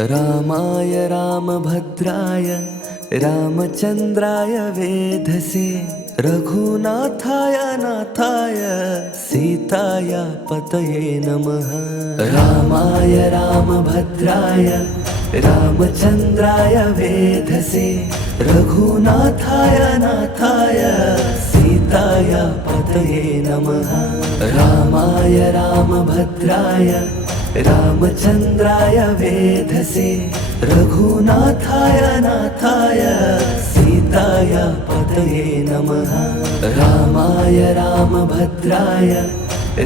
रामाय रामभद्राय रामचन्द्राय वेधसे रघुनाथाय नाथाय सीताय पतये नमः। रामाय रामभद्राय रामचन्द्राय वेधसे रघुनाथाय नाथाय सीताय पतये नमः। रामाय रामभद्राय रामचन्द्राय वेधसे रघुनाथाय नाथाय सीताय पतये नमः। रामाय रामभद्राय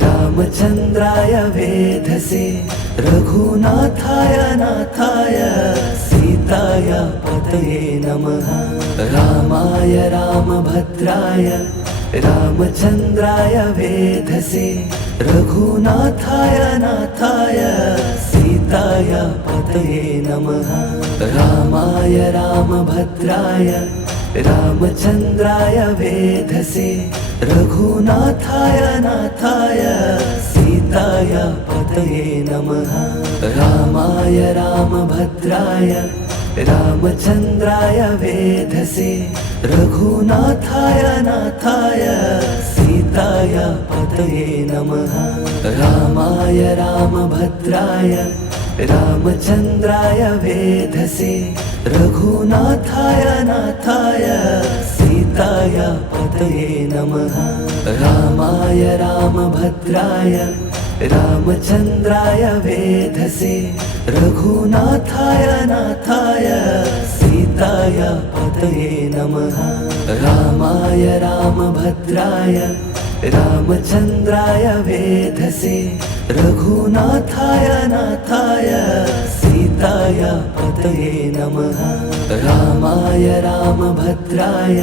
रामचन्द्राय वेधसे रघुनाथाय नाथाय सीताय पतये नमः। रामाय रामभद्राय रामचन्द्राय वेधसे रघुनाथाय नाथाय सीताय पतये नमः। रामाय रामभद्राय रामचन्द्राय वेधसे रघुनाथाय नाथाय सीताय पतये नमः। रामाय रामभद्राय रामचन्द्राय वेधसे रघुनाथाय नाथाय सीताय पतये नमः। रामाय रामभद्राय रामचन्द्राय वेधसे रघुनाथाय नाथाय सीताय पतये नमः। रामाय रामभद्राय रामचन्द्राय वेधसे रघुनाथाय नाथाय सीताय पतये नमः। रामाय रामभद्राय रामचन्द्राय वेधसे रघुनाथाय नाथाय सीताय पतये नमः। रामाय रामभद्राय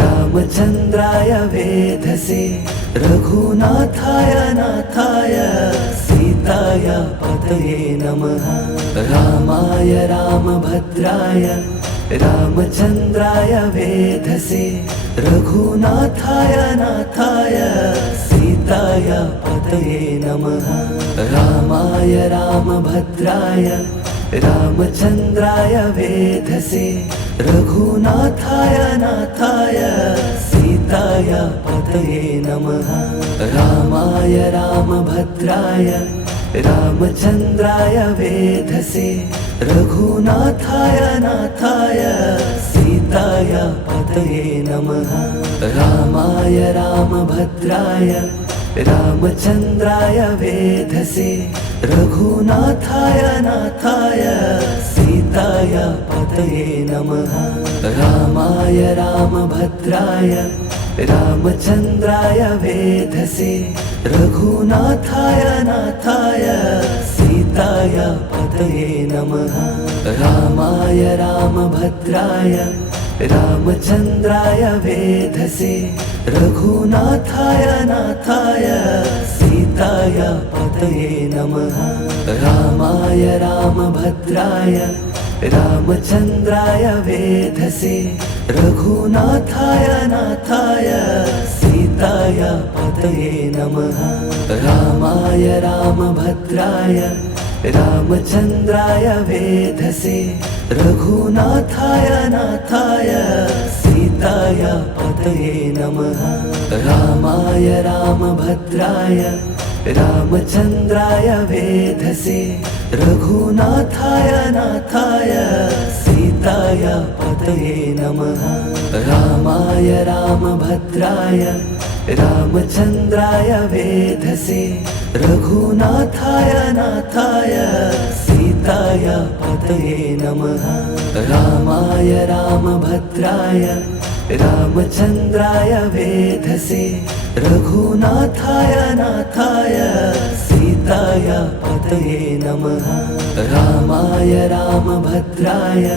रामचन्द्राय वेधसे रघुनाथाय नाथाय सीताय पतये नमः। रामाय रामभद्राय रामचन्द्राय वेधसे रघुनाथाय नाथाय सीताय पतये नमः। रामाय रामभद्राय रामचन्द्राय वेधसे रघुनाथाय नाथाय सीताय पतये नमः। रामाय रामभद्राय रामचन्द्राय वेधसे रघुनाथाय नाथाय सीताय पतये नमः। रामाय रामभद्राय रामचन्द्राय वेधसे रघुनाथाय नाथाय सीताय पतये नमः। रामाय रामभद्राय रामचन्द्राय वेधसे रघुनाथाय नाथाय सीताय पतये नमः। रामाय रामभद्राय रामचन्द्राय वेधसे रघुनाथाय नाथाय सीताय पतये नमः। रामाय रामभद्राय रामचन्द्राय वेधसे रघुनाथाय नाथाय सीताय पतये नमः। रामाय रामभद्राय रामचन्द्राय वेधसे रघुनाथाय नाथाय सीताय पतये नमः। रामाय रामभद्राय रामचन्द्राय वेधसे रघुनाथाय नाथाय सीताय पतये नमः। रामाय रामभद्राय रामचन्द्राय वेधसे रघुनाथाय नाथाय सीताय पतये नमः। रामाय रामभद्राय रामचन्द्राय वेधसे रघुनाथाय नाथाय सीताय पतये नमः। रामाय रामभद्राय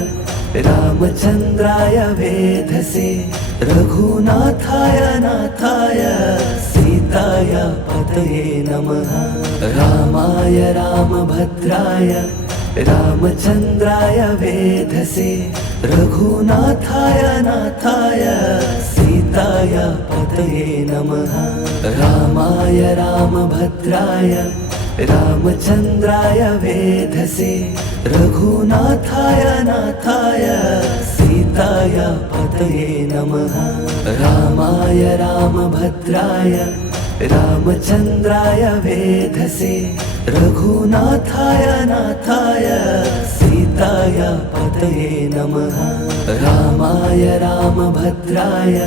रामचन्द्राय वेधसे रघुनाथाय नाथाय सीताय पतये नमः। रामाय रामभद्राय रामचन्द्राय वेधसे रघुनाथाय नाथाय सीताय पतये नमः। रामाय रामभद्राय रामचन्द्राय वेधसे रघुनाथाय नाथाय सीताय पतये नमः। रामाय रामभद्राय रामचन्द्राय वेधसे रघुनाथाय नाथाय सीताय पतये नमः। रामाय रामभद्राय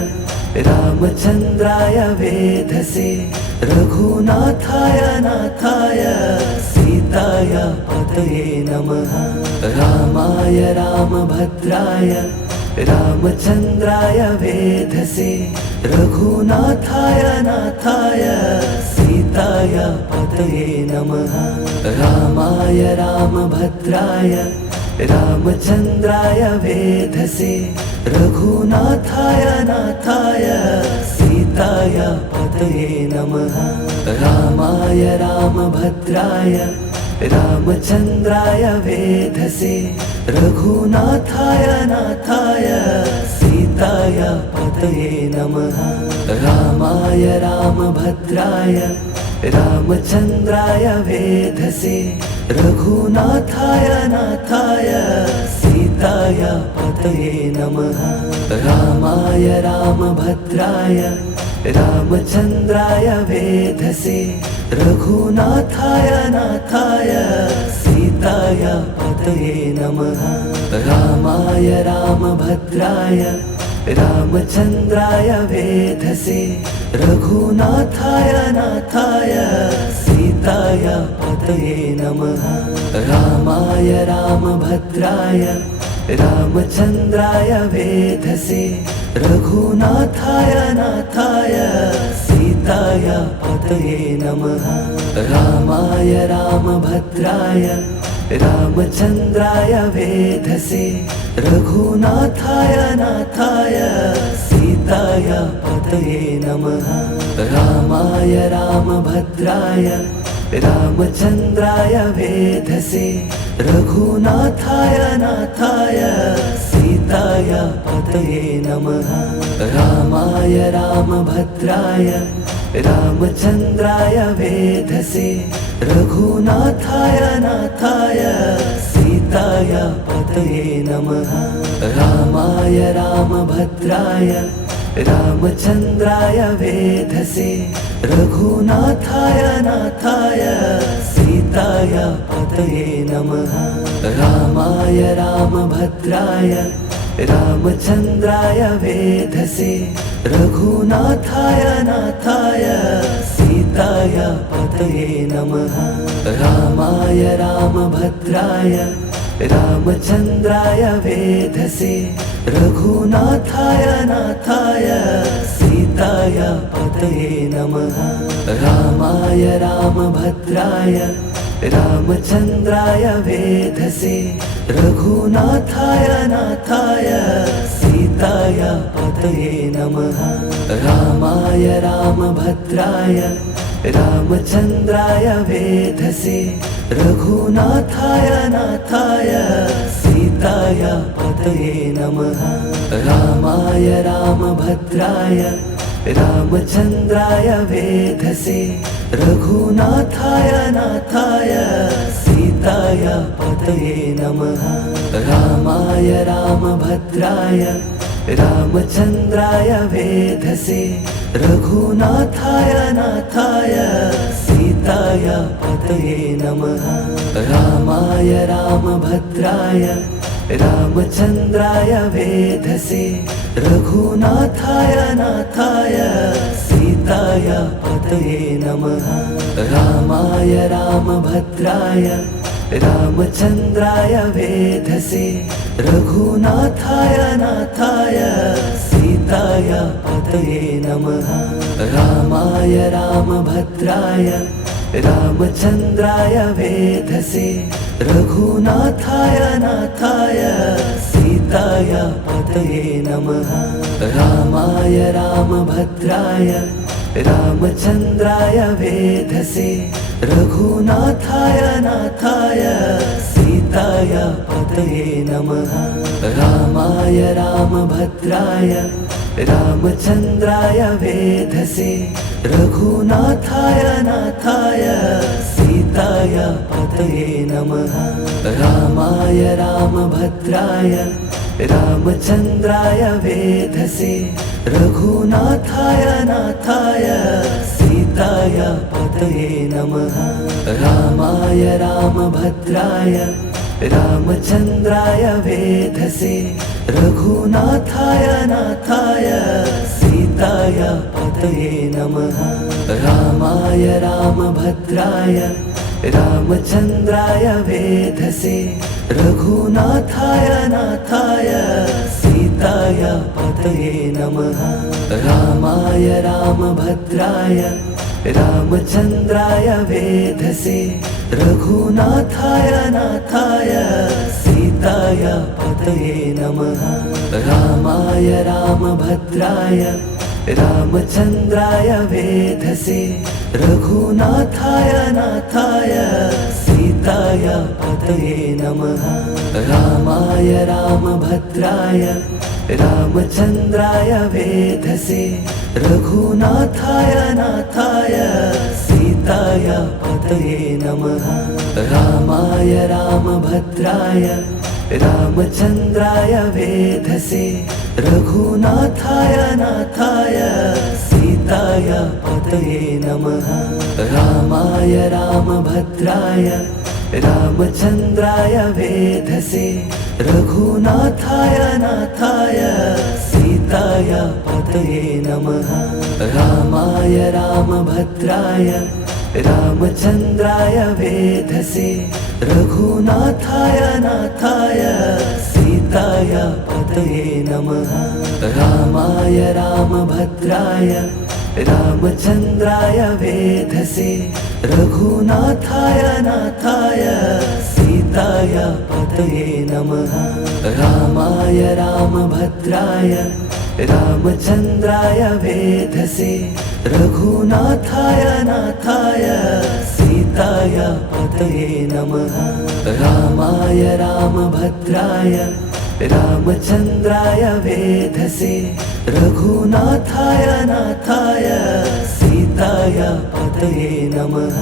रामचन्द्राय वेधसे रघुनाथाय नाथाय सीताय पतये नमः। रामाय रामभद्राय रामचन्द्राय वेधसे रघुनाथाय नाथाय सीताय पतये नमः। रामाय रामभद्राय रामचन्द्राय वेधसे रघुनाथाय नाथाय सीताय पतये नमः। रामाय रामभद्राय रामचन्द्राय वेधसे रघुनाथाय नाथाय सीताय पतये नमः। रामाय रामभद्राय रामचन्द्राय वेधसे रघुनाथाय नाथाय सीताय पतये नमः। रामाय रामभद्राय रामचन्द्राय वेधसे रघुनाथाय नाथाय सीताय पतये नमः। रामाय रामभद्राय रामचन्द्राय वेधसे रघुनाथाय नाथाय सीताय पतये नमः। रामाय रामभद्राय रामचन्द्राय वेधसे रघुनाथाय नाथाय सीताय पतये नमः। रामाय रामभद्राय रामचन्द्राय वेधसे रघुनाथाय नाथाय सीताय पतये नमः। रामाय रामभद्राय रामचन्द्राय वेधसे रघुनाथाय नाथाय सीताय पतये नमः। रामाय रामभद्राय रामचन्द्राय वेधसे रघुनाथाय नाथाय सीताय पतये नमः। रामाय रामभद्राय रामचन्द्राय वेधसे रघुनाथाय नाथाय सीताय पतये नमः। रामाय रामभद्राय रामचन्द्राय वेधसे रघुनाथाय नाथाय सीताय पतये नमः। रामाय रामभद्राय रामचन्द्राय वेधसे रघुनाथाय नाथाय सीताय पतये नमः। रामाय रामभद्राय रामचन्द्राय वेधसे रघुनाथाय नाथाय सीताय पतये नमः। रामाय रामभद्राय रामचन्द्राय वेधसे रघुनाथाय नाथाय सीताय पतये नमः। रामाय रामभद्राय रामचन्द्राय वेधसे रघुनाथाय नाथाय सीताय पतये नमः। रामाय रामभद्राय रामचन्द्राय वेधसे रघुनाथाय नाथाय सीताय पतये नमः। रामाय रामभद्राय रामचन्द्राय वेधसे रघुनाथाय नाथाय सीताय पतये नमः। रामाय रामभद्राय रामचन्द्राय वेधसे रघुनाथाय नाथाय सीताय पतये नमः। रामाय रामभद्राय रामचन्द्राय वेधसे रघुनाथाय नाथाय सीताय पतये नमः। रामाय रामभद्राय रामचन्द्राय वेधसे रघुनाथाय नाथाय सीताय सीताया पतये नमः। रामाय रामभद्राय रामचन्द्राय वेधसे रघुनाथाय नाथाय सीताय पतये नमः। रामाय रामभद्राय रामचन्द्राय वेधसे रघुनाथाय नाथाय सीताय पतये नमः। रामाय रामभद्राय रामचन्द्राय वेधसे रघुनाथाय नाथाय सीताय पतये नमः। रामाय रामभद्राय रामचन्द्राय वेधसे रघुनाथाय नाथाय सीताय पतये नमः। रामाय रामभद्राय रामचन्द्राय वेधसे रघुनाथाय नाथाय सीताय पतये नमः। रामाय रामभद्राय रामचन्द्राय वेधसे रघुनाथाय नाथाय सीताय पतये नमः। रामाय रामभद्राय रामचन्द्राय वेधसे रघुनाथाय नाथाय सीताय पतये नमः। रामाय रामभद्राय रामचन्द्राय वेधसे रघुनाथाय नाथाय सीताय पतये नमः। रामाय रामभद्राय रामचन्द्राय वेधसे रघुनाथाय नाथाय सीताय पतये नमः। रामाय रामभद्राय रामचन्द्राय वेधसे रघुनाथाय नाथाय सीताय पतये नमः। रामाय रामभद्राय रामचन्द्राय वेधसे रघुनाथाय नाथाय सीताय पतये नमः। रामाय रामभद्राय रामचन्द्राय वेधसे रघुनाथाय नाथाय सीताय पतये नमः। रामाय रामभद्राय रामचन्द्राय वेधसे रघुनाथाय नाथाय सीताय पतये नमः।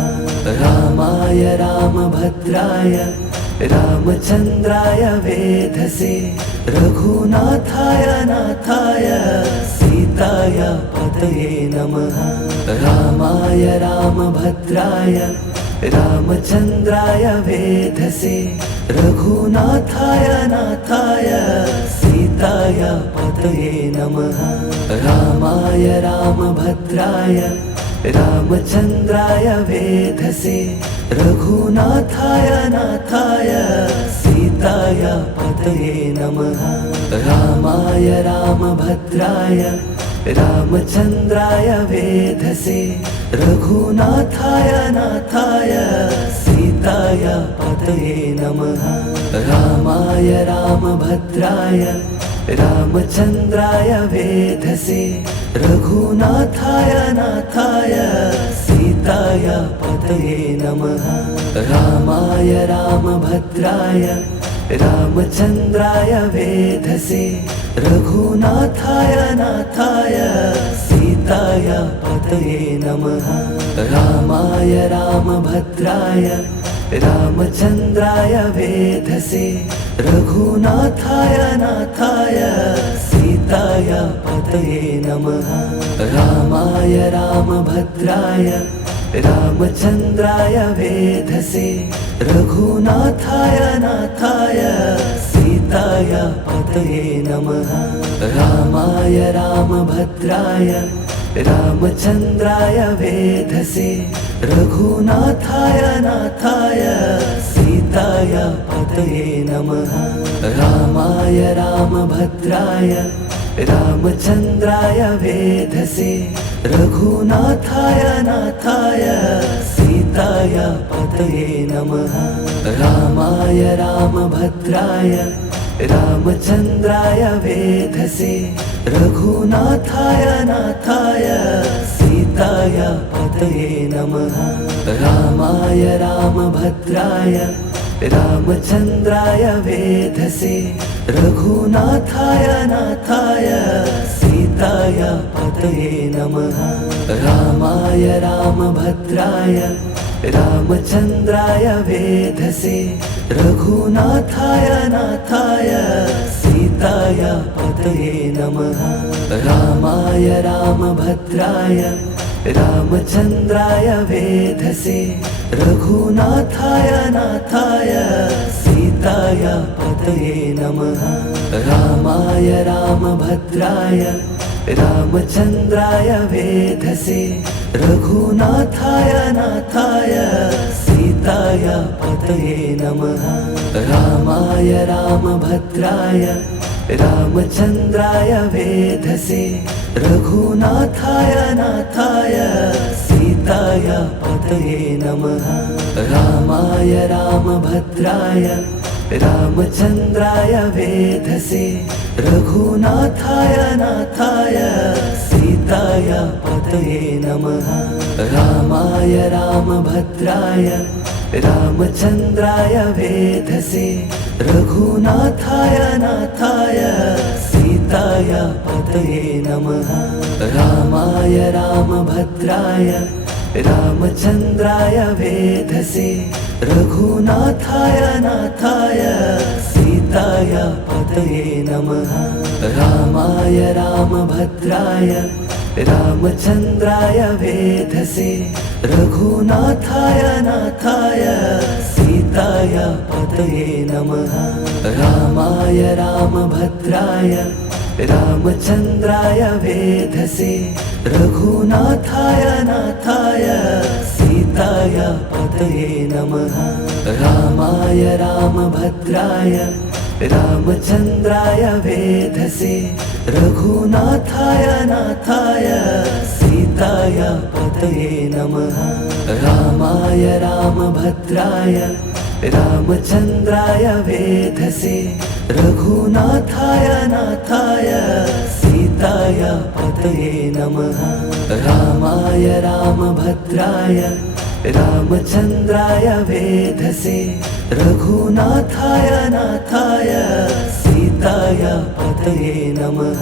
रामाय रामभद्राय रामचन्द्राय वेधसे रघुनाथाय नाथाय सीताय पतये नमः। रामाय रामभद्राय रामचन्द्राय वेधसे रघुनाथाय नाथाय सीताय पतये नमः। रामाय रामभद्राय रामचन्द्राय वेधसे रघुनाथाय नाथाय सीताय पतये नमः। रामाय रामभद्राय रामचन्द्राय वेधसे रघुनाथाय नाथाय सीताय पतये नमः। रामाय रामभद्राय रामचन्द्राय वेधसे रघुनाथाय नाथाय सीताय पतये नमः। रामाय रामभद्राय रामचन्द्राय वेधसे रघुनाथाय नाथाय सीताय पतये नमः। रामाय रामभद्राय रामचन्द्राय वेधसे रघुनाथाय नाथाय सीताय पतये नमः। रामाय रामभद्राय रामचन्द्राय वेधसे रघुनाथाय नाथाय सीताय पतये नमः। रामाय रामभद्राय रामचन्द्राय वेधसे रघुनाथाय नाथाय सीताय पतये नमः। रामाय रामभद्राय रामचन्द्राय वेधसे रघुनाथाय नाथाय सीताय पतये नमः। रामाय रामभद्राय रामचन्द्राय वेधसे रघुनाथाय नाथाय सीताय पतये नमः। रामाय रामभद्राय रामचन्द्राय वेधसे रघुनाथाय नाथाय सीताय पतये नमः। रामाय रामभद्राय रामचन्द्राय वेधसे रघुनाथाय नाथाय सीताय पतये नमः। रामाय रामभद्राय रामचन्द्राय वेधसे रघुनाथाय नाथाय सीताय पतये नमः। रामाय रामभद्राय रामचन्द्राय वेधसे रघुनाथाय नाथाय सीताय पतये नमः। रामाय रामभद्राय रामचन्द्राय वेधसे रघुनाथाय नाथाय सीताय पतये नमः। रामाय रामभद्राय रामचन्द्राय वेधसे रघुनाथाय नाथाय सीताय पतये नमः। रामाय रामभद्राय रामचन्द्राय वेधसे रघुनाथाय नाथाय सीताय पतये नमः। रामाय रामभद्राय रामचन्द्राय वेधसे रघुनाथाय नाथाय सीताय पतये नमः। रामाय रामभद्राय रामचन्द्राय वेधसे रघुनाथाय नाथाय सीताय पतये नमः। रामाय रामभद्राय रामचन्द्राय वेधसे रघुनाथाय नाथाय सीताय पतये नमः। रामाय रामभद्राय रामचन्द्राय वेधसे रघुनाथाय नाथाय सीताय पतये नमः। रामाय रामभद्राय रामचन्द्राय वेधसे रघुनाथाय नाथाय सीताय पतये नमः। रामाय रामभद्राय रामचन्द्राय वेधसे रघुनाथाय नाथाय सीताय पतये नमः।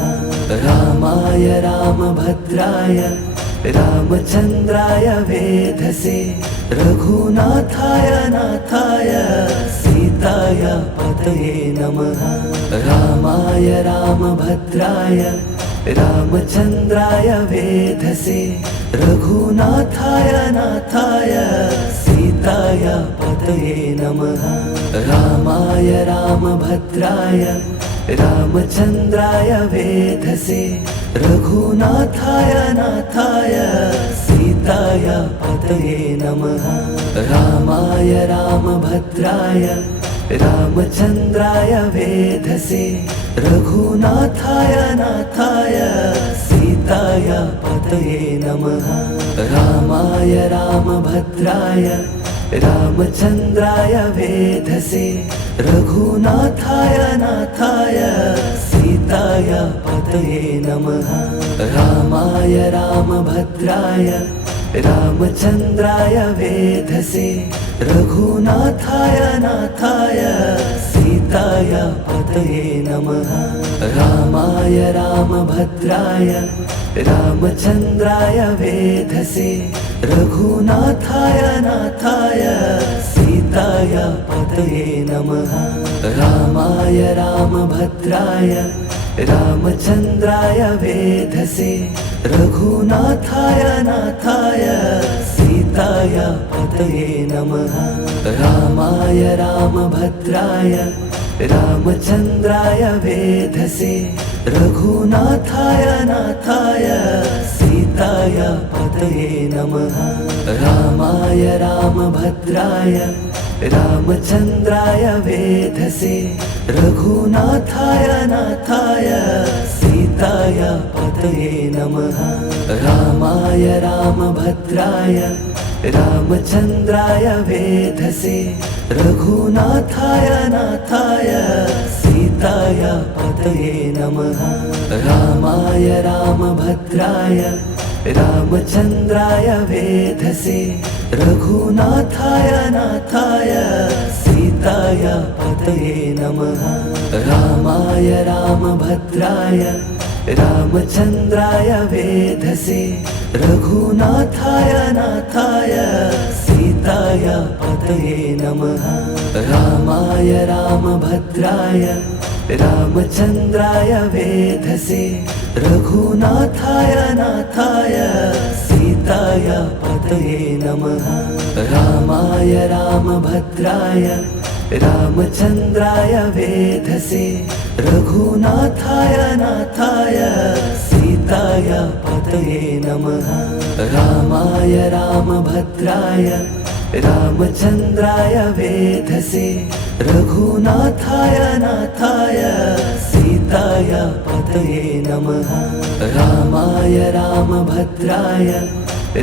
रामाय रामभद्राय रामचन्द्राय वेधसे रघुनाथाय नाथाय सीताय पतये नमः। रामाय रामभद्राय रामचन्द्राय वेधसे रघुनाथाय नाथाय सीताय पतये नमः। रामाय रामभद्राय रामचन्द्राय वेधसे रघुनाथाय नाथाय सीताय पतये नमः। रामाय रामभद्राय रामचन्द्राय वेधसे रघुनाथाय नाथाय सीताय पतये नमः। रामाय रामभद्राय रामचन्द्राय वेधसे रघुनाथाय नाथाय सीताय पतये नमः। रामाय रामभद्राय रामचन्द्राय वेधसे रघुनाथाय नाथाय सीताय पतये नमः। रामाय रामभद्राय रामचन्द्राय वेधसे रघुनाथाय नाथाय सीताय पतये नमः। रामाय रामभद्राय रामचन्द्राय वेधसे रघुनाथाय नाथाय सीताय पतये नमः। रामाय रामभद्राय रामचन्द्राय वेधसे रघुनाथाय नाथाय सीताय पतये नमः। रामाय रामभद्राय रामचन्द्राय वेधसे रघुनाथाय नाथाय सीताय पतये नमः। रामाय रामभद्राय रामचन्द्राय वेधसे रघुनाथाय नाथाय सीताय पतये नमः। रामाय रामभद्राय रामचन्द्राय वेधसे रघुनाथाय नाथाय सीताय सीताया पतये नमः। रामाय रामभद्राय रामचन्द्राय वेधसे रघुनाथाय नाथाय सीताय पतये नमः। रामाय रामभद्राय रामचन्द्राय वेधसे रघुनाथाय नाथाय सीताय पतये नमः। रामाय रामभद्राय रामचन्द्राय वेधसे रघुनाथाय नाथाय सीताय पतये नमः। रामाय रामभद्राय रामचन्द्राय वेधसे रघुनाथाय नाथाय सीताय पतये नमः। रामाय रामभद्राय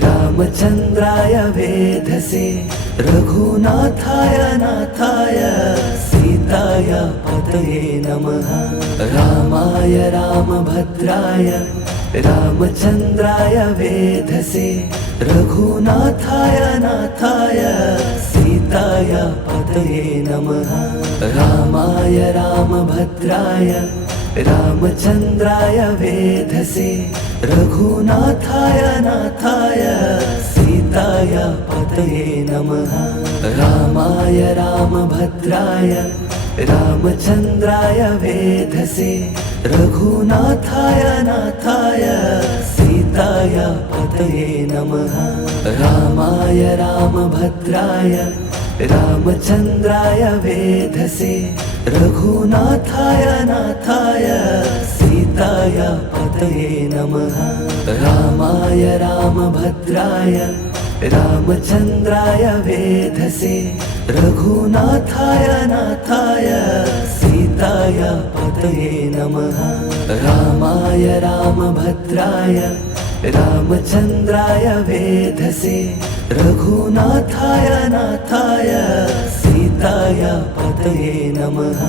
रामचन्द्राय वेधसे रघुनाथाय नाथाय सीताय पतये नमः। रामाय रामभद्राय रामचन्द्राय वेधसे रघुनाथाय नाथाय सीताय पतये नमः। रामाय रामभद्राय रामचन्द्राय वेधसे रघुनाथाय नाथाय सीताय पतये नमः। रामाय रामभद्राय रामचन्द्राय वेधसे रघुनाथाय नाथाय सीताय पतये नमः। रामाय रामभद्राय रामचन्द्राय वेधसे रघुनाथाय नाथाय सीताय पतये नमः। रामाय रामभद्राय रामचन्द्राय वेधसे रघुनाथाय नाथाय सीताय पतये नमः। रामाय रामभद्राय रामचन्द्राय वेधसे रघुनाथाय नाथाय सीताय पतये नमः।